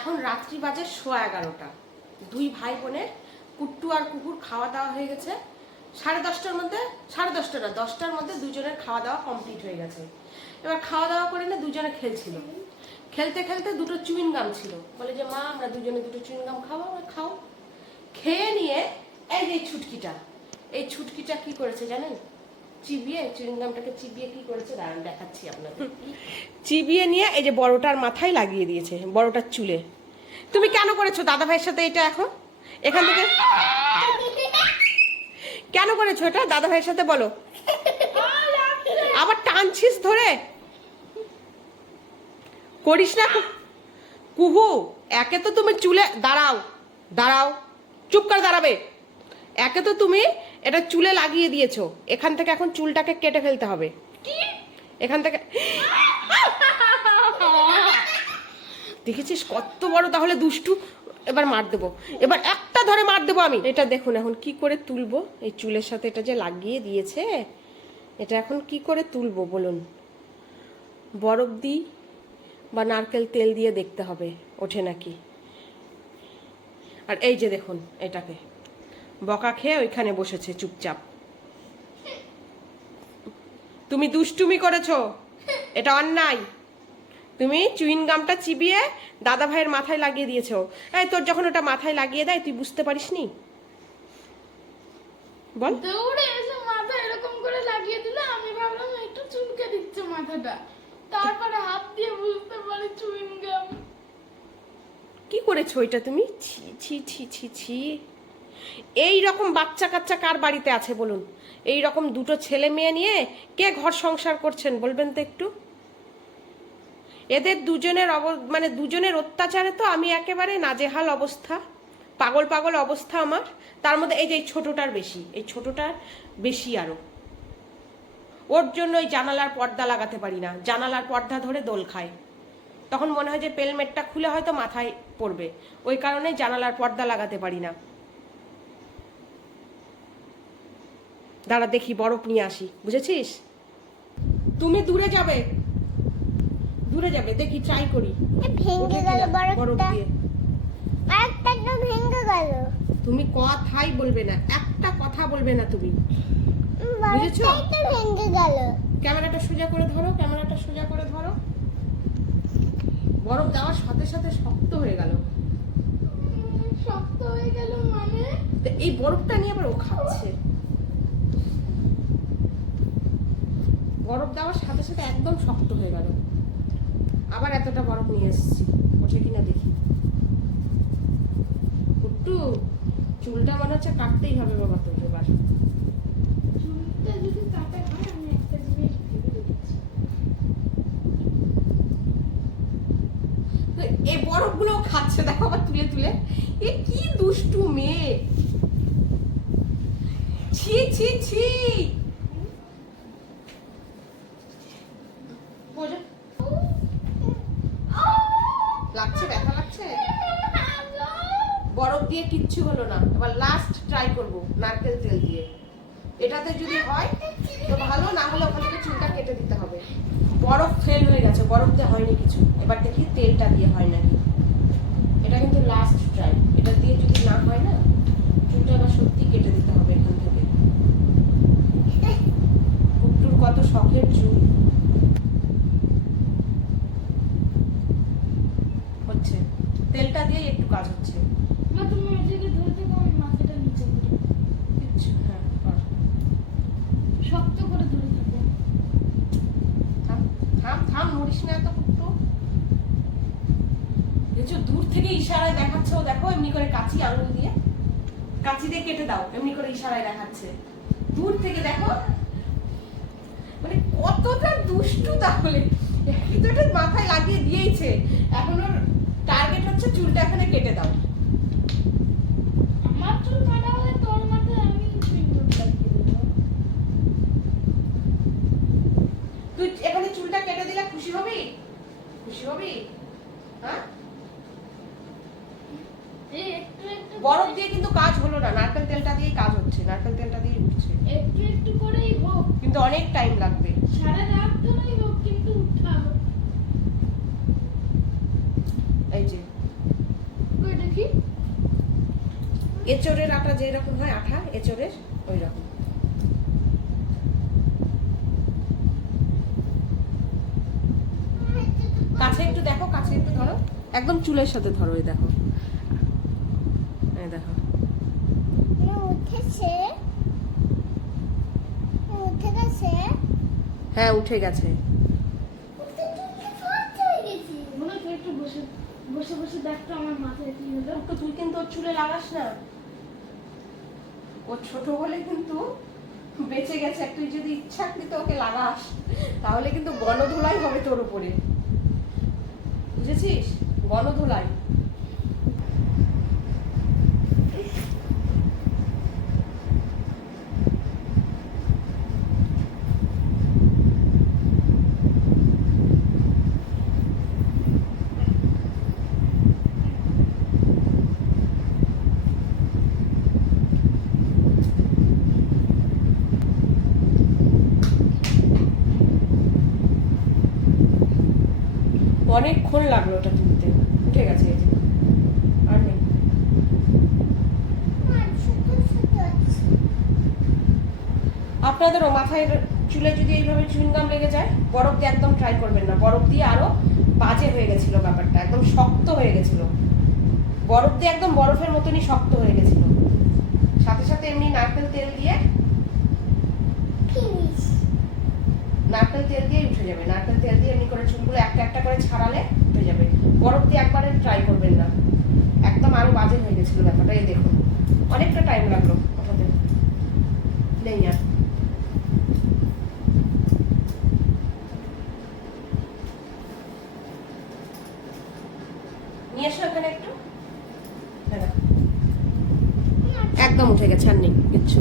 এখন রাত্রি বাজে সোয়া এগারোটা। দুই ভাই বোনের কুট্টু আর কুকুর খাওয়া দাওয়া হয়ে গেছে। সাড়ে দশটার মধ্যে, সাড়ে দশটা না, দশটার মধ্যে দুজনের খাওয়া দাওয়া কমপ্লিট হয়ে গেছে। এবার খাওয়া দাওয়া করে না দুজনে খেলছিল। খেলতে খেলতে দুটো চুইন গাম ছিল। বলে যে, মা, আমরা দুজনে দুটো চুইন গাম খাব আমরা খাও। খেয়ে নিয়ে, এই যে ছুটকিটা, এই ছুটকিটা কি করেছে জানেন? চিবিয়ে চুইন গামটাকে চিবিয়ে কি করেছে? দাঁড়ান, দেখাচ্ছি আপনাদের। চিবিয়ে নিয়ে এই যে বড়টার মাথায় লাগিয়ে দিয়েছে, বড়টার চুলে। তুমি কেন করেছ দাদা ভাইয়ের সাথে এটা এখন? এখান থেকে কেন করেছ এটা? দাদা ভাইয়ের সাথে বলো। আবার টানছিস ধরে? করিস না কুহু, একে তো তুমি চুলে দাঁড়াও দাঁড়াও, চুপ করে দাঁড়াবে। একে তো তুমি এটা চুলে লাগিয়ে দিয়েছ। এখান থেকে এখন চুলটাকে কেটে ফেলতে হবে। এখান থেকে দেখেছিস কত বড়? তাহলে দুষ্টু। এবার মার দেবো। এবার একটা ধরে মার দেবো আমি। এটা দেখুন এখন কি করে তুলবো? এই চুলের সাথে এটা যে লাগিয়ে দিয়েছে এটা এখন কি করে তুলবো বলুন? বরফ দিই বা নারকেল তেল দিয়ে দেখতে হবে ওঠে নাকি? আর এই যে দেখুন এটাকে। বকা খেয়ে ওইখানে বসেছে চুপচাপ। তুমি দুষ্টুমি করেছ? এটা অন্যায়। তুমি চুইন গামটা চিবিয়ে দাদা ভাইয়ের মাথায় লাগিয়ে দিয়েছ। এই তোর যখন ওটা মাথায় লাগিয়ে দেয় তুই বুঝতে পারিসনি? বল। দৌড়ে এসে মাথা এরকম করে লাগিয়ে দিল আমি ভাবলাম একটু চুলকে দিচ্ছে মাথাটা। তারপরে হাত দিয়ে বুঝতে পারি চুইং গাম। কি করেছ এটা তুমি? ছি ছি ছি ছি ছি। এই রকম বাচ্চা কাচ্চা কার বাড়িতে আছে বলুন? এই রকম দুটো ছেলে মেয়ে নিয়ে কে ঘর সংসার করছেন বলবেন তো একটু? এদের দুজনের অব মানে দুজনের অত্যাচারে তো আমি একেবারে নাজেহাল অবস্থা। পাগল পাগল অবস্থা আমার। তার মধ্যে এই যে এই ছোটটার বেশি, এই ছোটটার বেশি আরও। ওর জন্য ওই জানালার পর্দা লাগাতে পারি না। জানালার পর্দা ধরে দোল খায়। তখন মনে হয় যে পেলমেটটা খুলে হয়তো মাথায় পড়বে। ওই কারণে জানালার পর্দা লাগাতে পারি না। দাঁড়া দেখি বরফ নিয়ে আসি বুঝেছিস? তুমি দূরে যাবে। দূরে যাবে দেখি ট্রাই করি। ভেঙে গেল বরফটা। আরেকটা তো ভেঙে গেল। তুমি কথাই বলবে না একটা কথা বলবে না তুমি। বুঝেছ? ভেঙে গেল। ক্যামেরাটা সোজা করে ধরো ক্যামেরাটা সোজা করে ধরো। বরফ দেওয়ার সাথে সাথে শক্ত হয়ে গেল। শক্ত হয়ে গেল মানে? এই বরফটা নিয়ে আবার ও খাচ্ছে। বরফ দেওয়ার সাথে সাথে একদম শক্ত হয়ে গেল। আবার এতটা বরফ নিয়ে এসেছি। ওঠে কিনা দেখি। একটু চুলটা মনে হচ্ছে কাটতেই হবে বাবা তোর এবার। চুলটা যদি কাটা হয় আমি একটা জিনিস ভেবে দিচ্ছি তো এই বরফগুলো খাচ্ছে দেখো আবার তুলে তুলে। এ কি দুষ্টু মেয়ে। ছি ছি ছি। লাগছে, ব্যথা লাগছে? বরফ দিয়ে কিচ্ছু হলো না। এবার লাস্ট ট্রাই করব, নারকেল তেল দিয়ে। এটাতে যদি হয়, তো ভালো, না হলে ওখান থেকে চুলটা কেটে দিতে হবে। বরফ ফেল হয়ে গেছে বরফ দিয়ে হয়নি কিছু। এবার দেখি তেলটা দিয়ে হয় নাকি। এটা কিন্তু লাস্ট ট্রাই এটা দিয়ে যদি না হয় না, চুলটা এবার সত্যি কেটে দিতে হবে এখান থেকে। কুট্টুর কত শখের চুল হচ্ছে তেলটা দিয়ে একটু কাজ হচ্ছে। মা তুমি ওই ধরে থাকো আমি মাথাটা নিচে করি কিচ্ছু হ্যাঁ কর। শক্ত করে ধরে থাকো। থাম থাম থাম নড়িস না এত কুট্টু দেখছ দূর থেকে ইশারায় দেখাচ্ছে দেখো এমনি করে কাঁচি আঙুল দিয়ে। কাঁচি দিয়ে কেটে দাও এমনি করে ইশারায় দেখাচ্ছে। দূর থেকে দেখো। মানে কতটা দুষ্টু তাহলে। মাথায় লাগিয়ে দিয়েছে এখন ওর টার্গেট হচ্ছে চুলটা এখানে কেটে দাও। আমার চুল কাটা হলে তোর মাথায় আমি ফিঙ্গার লাগিয়ে দেবো তুই এখানে চুলটা কেটে দিলে খুশি হবি? খুশি হবি? হ্যাঁ? বরফ দিয়ে কিন্তু কাজ হলো না নারকেল তেলটা দিয়ে কাজ হচ্ছে নারকেল তেলটা দিয়ে উঠছে। একটু একটু করেই হোক। কিন্তু অনেক টাইম লাগবে। সারা রাত ধরেই হোক কিন্তু উঠাও এই যে এচোরের আটা যেই রকম হয় আঠা এচোরের ওই রকম কাছে একটু দেখো কাছে একটু ধরো। একদম চুলের সাথে ধরো এই দেখো। এই দেখো। উঠেছে। উঠে গেছে। হ্যাঁ উঠে গেছে উঠে চুলকে ফাট হয়ে গেছে মনে হয় তুই একটু বসে বসে বসে দেখতো আমার মাথায় কি হলো? তো তুই কিন্তু ওর চুলে লাগাস না। ও ছোট বলে কিন্তু বেঁচে গেছে। তুই যদি ইচ্ছাকৃত ওকে লাগাস, তাহলে কিন্তু গণধোলাই হবে তোর উপরে। বুঝেছিস? গণধোলাই। অনেকক্ষণ লাগল ওটা তুলতে। উঠে গেছে এই যে। আপনাদেরও মাথায় চুলে যদি এইভাবে চুইংগাম লেগে যায়, বরফ দিয়ে একদম ট্রাই করবেন না। বরফ দিয়ে আরও বাজে হয়ে গেছিল ব্যাপারটা, একদম শক্ত হয়ে গেছিল। বরফ দিয়ে একদম বরফের মতনই শক্ত হয়ে গেছিল। সাথে সাথে এমনি নারকেল তেল দিয়ে ফিনিশ নারকেল তেল দিয়ে উঠে যাবে। নারকেল তেল দিয়ে এমনি করে চুলগুলো একটা একটা করে ছাড়ালে উঠে যাবে। বরফ দিয়ে একবারে ট্রাই করবেন না। একদম আরও বাজে হয়ে গেছিল ব্যাপারটা, এই দেখুন। অনেকটা টাইম লাগল ওঠাতে। নেই আর। নিয়ে একটু। একদম উঠে গেছে আর নেই, কিচ্ছু।